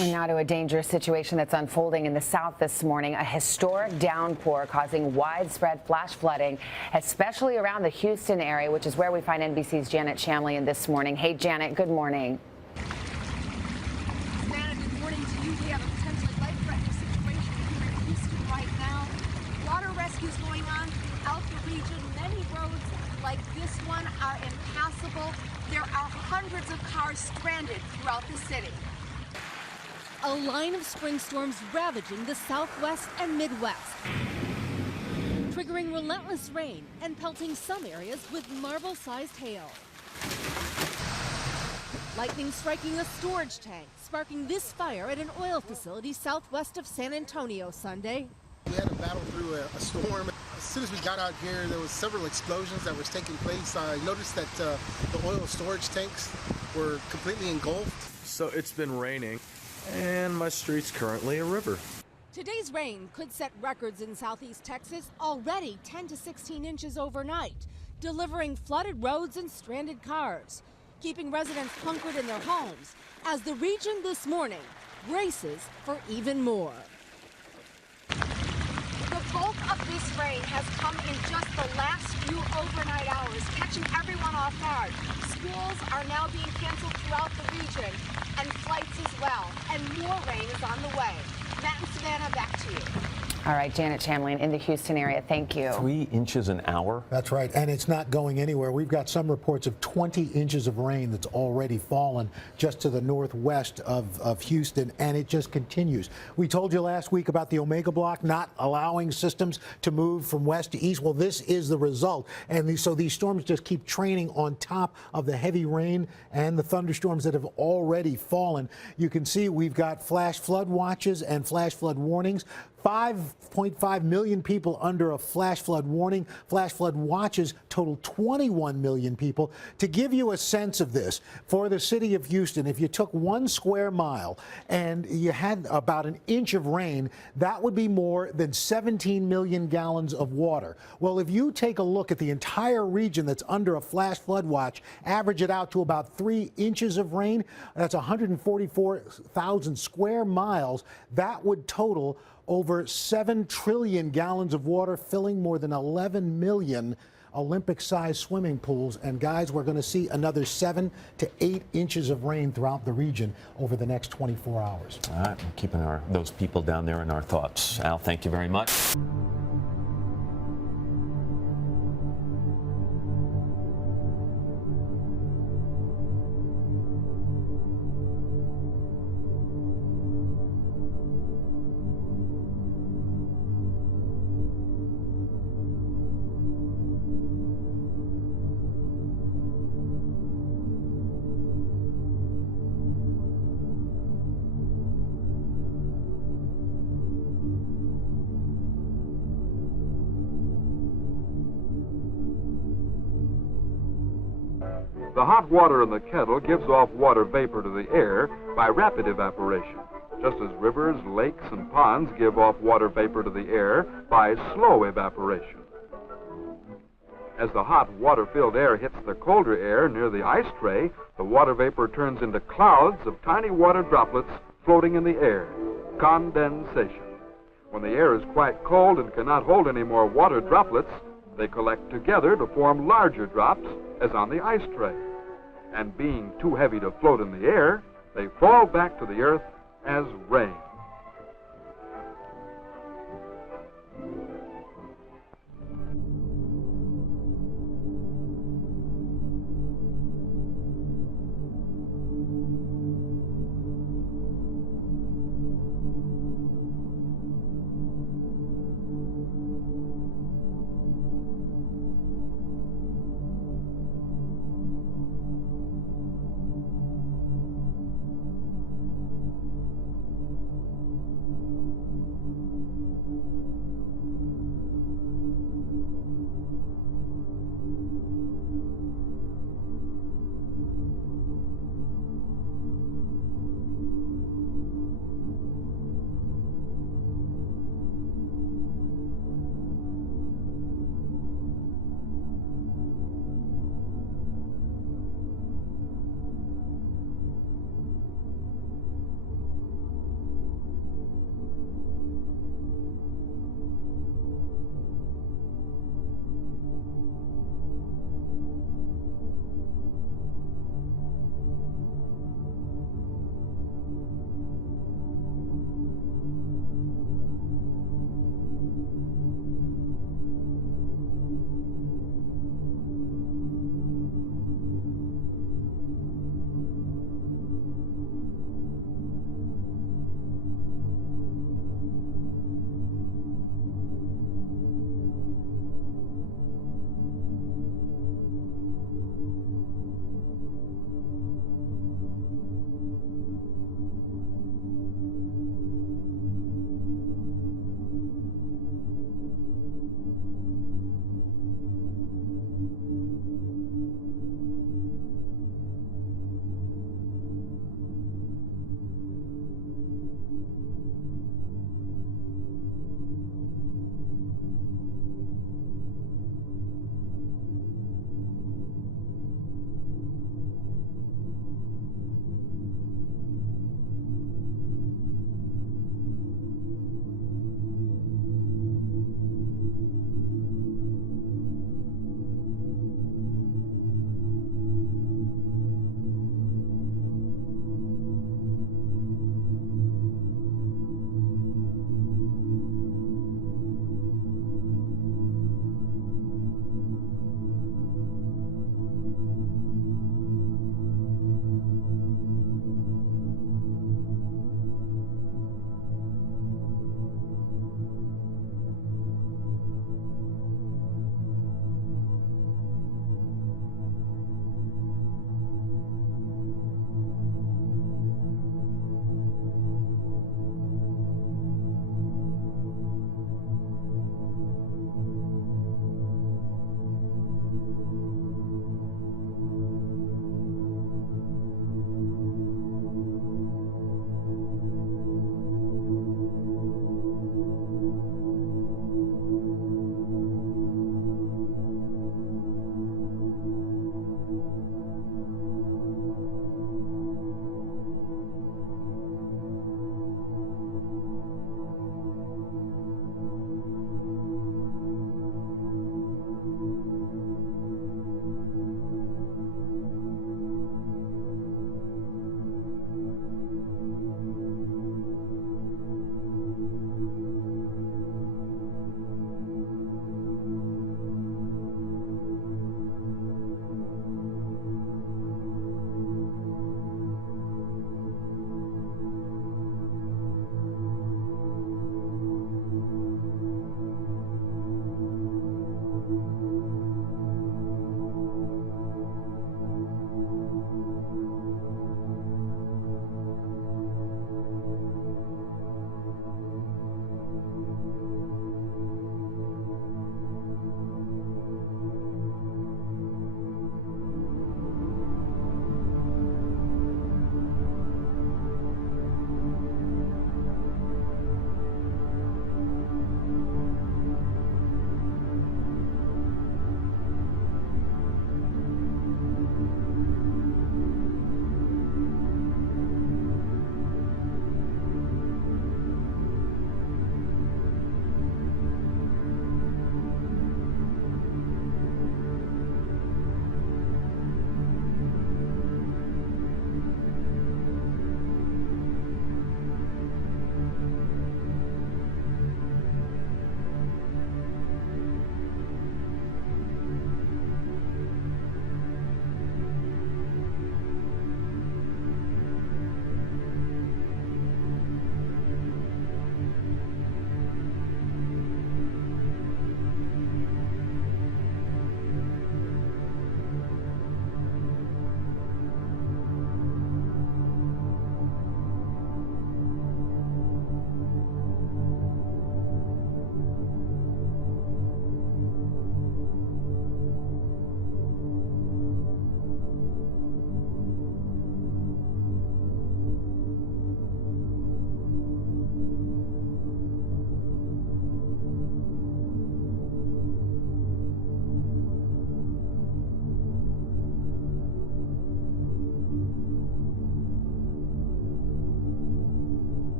Now to a dangerous situation that's unfolding in the south this morning. A historic downpour causing widespread flash flooding, especially around the Houston area, which is where we find NBC's Janet Shamlian this morning. Hey, Janet, good morning. Savannah, good morning to you. We have a potentially life-threatening situation here in Houston right now. Water rescues going on throughout the region. Many roads like this one are impassable. There are hundreds of cars stranded throughout the city. A line of spring storms ravaging the southwest and midwest, triggering relentless rain and pelting some areas with marble-sized hail. Lightning striking a storage tank, sparking this fire at an oil facility southwest of San Antonio Sunday. We had to battle through a storm. As soon as we got out here, there was several explosions that was taking place. I noticed that the oil storage tanks were completely engulfed. So it's been raining, and my street's currently a river. Today's rain could set records in southeast Texas, already 10 to 16 inches overnight, delivering flooded roads and stranded cars, keeping residents hunkered in their homes as the region this morning braces for even more. The bulk of this rain has come in just the last few overnight hours, catching everyone off guard. Schools are now being canceled throughout the region, and flights as well. And more rain is on the way. Matt and Savannah, back to you. All right, Janet Shamlian in the Houston area. Thank you. 3 inches an hour? That's right, and it's not going anywhere. We've got some reports of 20 inches of rain that's already fallen just to the northwest of Houston, and it just continues. We told you last week about the Omega Block not allowing systems to move from west to east. Well, this is the result, and so these storms just keep training on top of the heavy rain and the thunderstorms that have already fallen. You can see we've got flash flood watches and flash flood warnings. 5.5 million people under a flash flood warning. Flash flood watches total 21 million people. To give you a sense of this, for the city of Houston, if you took 1 square mile and you had about an inch of rain, that would be more than 17 million gallons of water. Well, if you take a look at the entire region that's under a flash flood watch, average it out to about 3 inches of rain, that's 144,000 square miles. That would total over 7 trillion gallons of water, filling more than 11 million Olympic-sized swimming pools. And guys, we're going to see another 7 to 8 inches of rain throughout the region over the next 24 hours. All right, we're keeping those people down there in our thoughts. Al, thank you very much. The hot water in the kettle gives off water vapor to the air by rapid evaporation, just as rivers, lakes, and ponds give off water vapor to the air by slow evaporation. As the hot water-filled air hits the colder air near the ice tray, the water vapor turns into clouds of tiny water droplets floating in the air, condensation. When the air is quite cold and cannot hold any more water droplets, they collect together to form larger drops, as on the ice tray. And being too heavy to float in the air, they fall back to the earth as rain.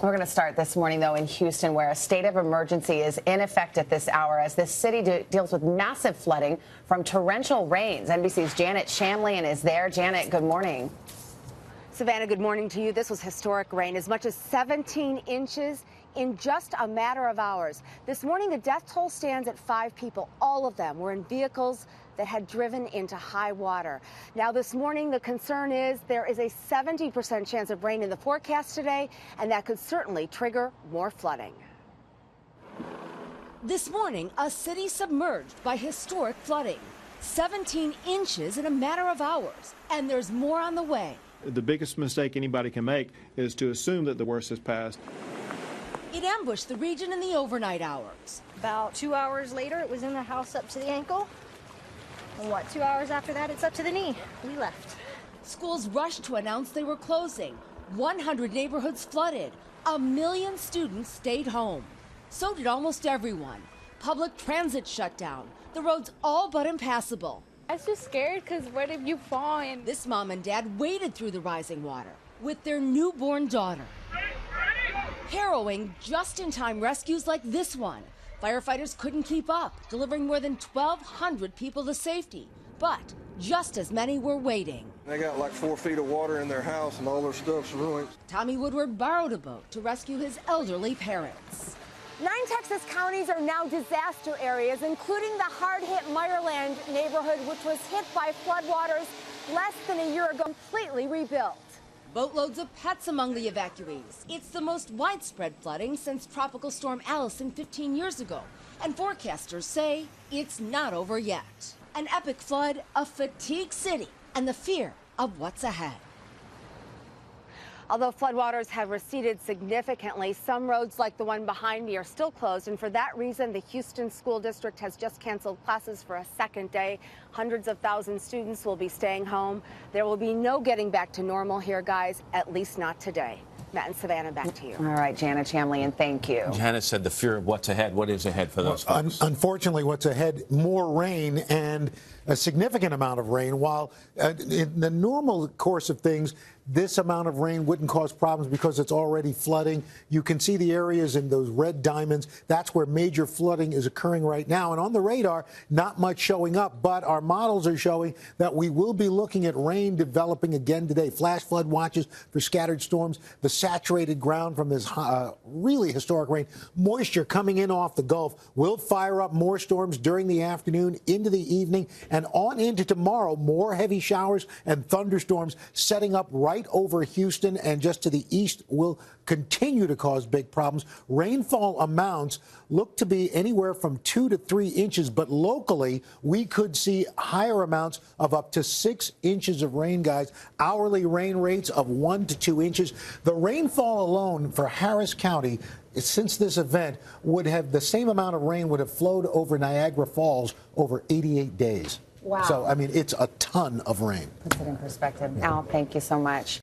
We're going to start this morning, though, in Houston, where a state of emergency is in effect at this hour as this city deals with massive flooding from torrential rains. NBC's Janet Shamlian is there. Janet, good morning. Savannah, good morning to you. This was historic rain, as much as 17 inches in just a matter of hours. This morning, the death toll stands at 5 people. All of them were in vehicles that had driven into high water. Now, this morning, the concern is there is a 70% chance of rain in the forecast today, and that could certainly trigger more flooding. This morning, a city submerged by historic flooding. 17 inches in a matter of hours, and there's more on the way. The biggest mistake anybody can make is to assume that the worst has passed. It ambushed the region in the overnight hours. About 2 hours later, it was in the house up to the ankle. And 2 hours after that, it's up to the knee. We left. Schools rushed to announce they were closing. 100 neighborhoods flooded. 1 million students stayed home. So did almost everyone. Public transit shut down. The roads all but impassable. I was just scared because what if you fall? And this mom and dad waded through the rising water with their newborn daughter. Harrowing just-in-time rescues like this one. Firefighters couldn't keep up, delivering more than 1,200 people to safety. But just as many were waiting. They got like 4 feet of water in their house and all their stuff's ruined. Tommy Woodward borrowed a boat to rescue his elderly parents. 9 Texas counties are now disaster areas, including the hard-hit Meyerland neighborhood, which was hit by floodwaters less than a year ago, completely rebuilt. Boatloads of pets among the evacuees. It's the most widespread flooding since Tropical Storm Allison 15 years ago. And forecasters say it's not over yet. An epic flood, a fatigued city, and the fear of what's ahead. Although floodwaters have receded significantly, some roads like the one behind me are still closed, and for that reason, the Houston School District has just canceled classes for a second day. Hundreds of thousands of students will be staying home. There will be no getting back to normal here, guys, at least not today. Matt and Savannah, back to you. All right, Janet Shamlian, thank you. Janet said the fear of what's ahead. What is ahead for those folks? Unfortunately, what's ahead, more rain and a significant amount of rain. While in the normal course of things, this amount of rain wouldn't cause problems because it's already flooding. You can see the areas in those red diamonds. That's where major flooding is occurring right now. And on the radar, not much showing up, but our models are showing that we will be looking at rain developing again today. Flash flood watches for scattered storms, the saturated ground from this really historic rain. Moisture coming in off the Gulf will fire up more storms during the afternoon into the evening and on into tomorrow. More heavy showers and thunderstorms setting up right over Houston and just to the east will continue to cause big problems. Rainfall amounts look to be anywhere from 2 to 3 inches, but locally we could see higher amounts of up to 6 inches of rain, guys. Hourly rain rates of 1 to 2 inches. The rainfall alone for Harris County since this event would have the same amount of rain would have flowed over Niagara Falls over 88 days. Wow. So, I mean, it's a ton of rain. Puts it in perspective. Al, thank you so much.